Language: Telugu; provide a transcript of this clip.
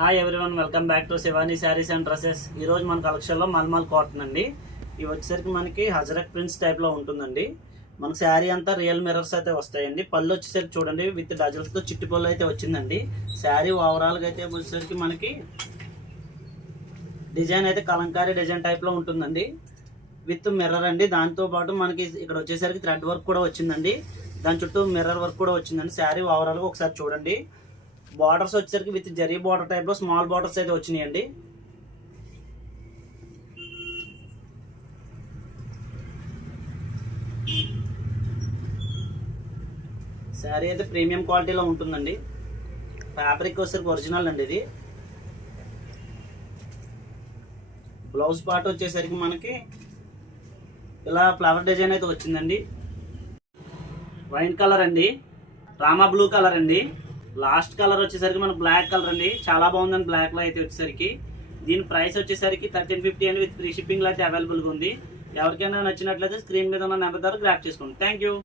Hi everyone, welcome back to Shivani saris and dresses. ఈ రోజు మన కలెక్షన్ లో మల్మల్ కాటన్ అండి. ఇవి వచ్చేసరికి మనకి హజరక్ ప్రింట్స్ టైప్ లో ఉంటుందండి. మనకి శారీ అంతా రియల్ మిర్రర్స్ అయితే వస్తాయండి. పళ్ళు వచ్చేసరికి చూడండి విత్ డజల్స్ తో చిట్టి పళ్ళు అయితే వచ్చిందండి. శారీ ఓవరాల్ గా అయితే వచ్చేసరికి మనకి డిజైన్ అయితే కలంకారీ డిజైన్ టైప్ లో ఉంటుందండి. విత్ మిర్రర్ అండి. దాంతో పాటు మనకి ఇక్కడ వచ్చేసరికి థ్రెడ్ వర్క్ కూడా వచ్చిందండి. దాని చుట్టూ మిర్రర్ వర్క్ కూడా వచ్చిందండి. శారీ ఓవరాల్ గా ఒకసారి చూడండి. బార్డర్స్ వచ్చేసరికి విత్ జరీ బార్డర్ టైప్ లో స్మాల్ బార్డర్స్ అయితే వచ్చినాయండి. శారీ అయితే ప్రీమియం క్వాలిటీలో ఉంటుందండి. ఫ్యాబ్రిక్ వచ్చేసరికి ఒరిజినల్ అండి. ఇది బ్లౌజ్ పార్ట్ వచ్చేసరికి మనకి ఇలా ఫ్లవర్ డిజైన్ అయితే వచ్చిందండి. వైన్ కలర్ అండి, రామా బ్లూ కలర్ అండి. లాస్ట్ కలర్ వచ్చేసరికి మనకు బ్లాక్ కలర్ అండి. చాలా బాగుందండి బ్లాక్ లో అయితే వచ్చేసరికి. దీని ప్రైస్ వచ్చేసరికి 1350 అండి. విత్ ఫ్రీ షిప్పింగ్ లో అయితే అవైలబుల్ గా ఉంది. ఎవరికైనా నచ్చినట్లయితే స్క్రీన్ మీద ఉన్న నెంబర్ ద్వారా గ్రాప్ చేసుకోండి. Thank you.